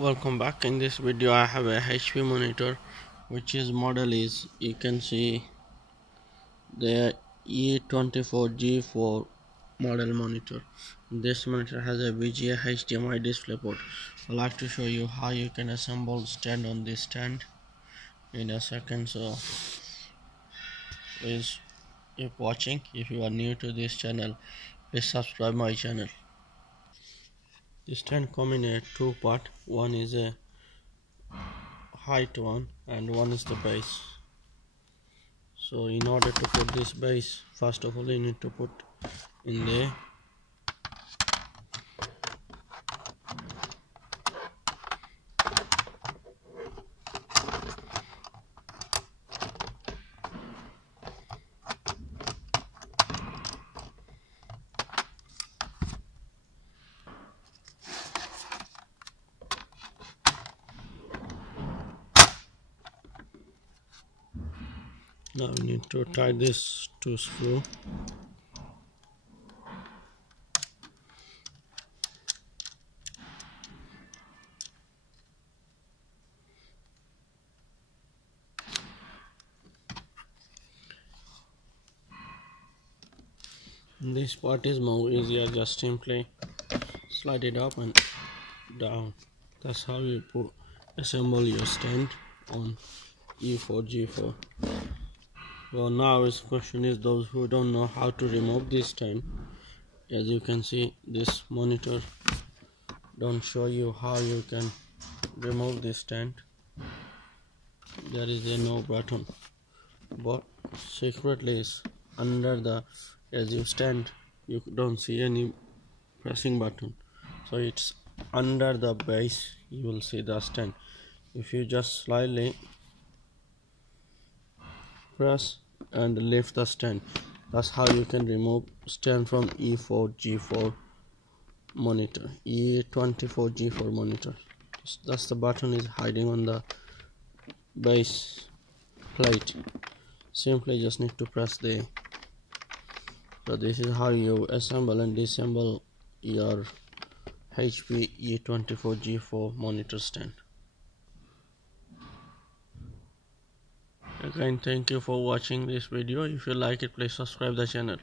Welcome back. In this video I have a HP monitor which is model is, you can see, the E24G4 model monitor. This monitor has a VGA HDMI display port. I'd like to show you how you can assemble stand on this stand in a second, so please keep watching. If you are new to this channel, please subscribe my channel. This stand comes in a two part. One is a height one and one is the base. So in order to put this base, first of all you need to put in there. Now we need to tie this to screw. This part is more easier, just simply slide it up and down. That's how you assemble your stand on E4G4. Well, now this question is those who don't know how to remove this stand. As you can see, this monitor don't show you how you can remove this stand. There is a no button, but secretly is under the, as you stand you don't see any pressing button, so it's under the base. You will see the stand. If you just slightly press and lift the stand, that's how you can remove stand from E4G4 monitor, E24G4 monitor. That's the button is hiding on the base plate. Simply just need to press there. So this is how you assemble and disassemble your HP E24G4 monitor stand. Again, thank you for watching this video. If you like it, please subscribe the channel.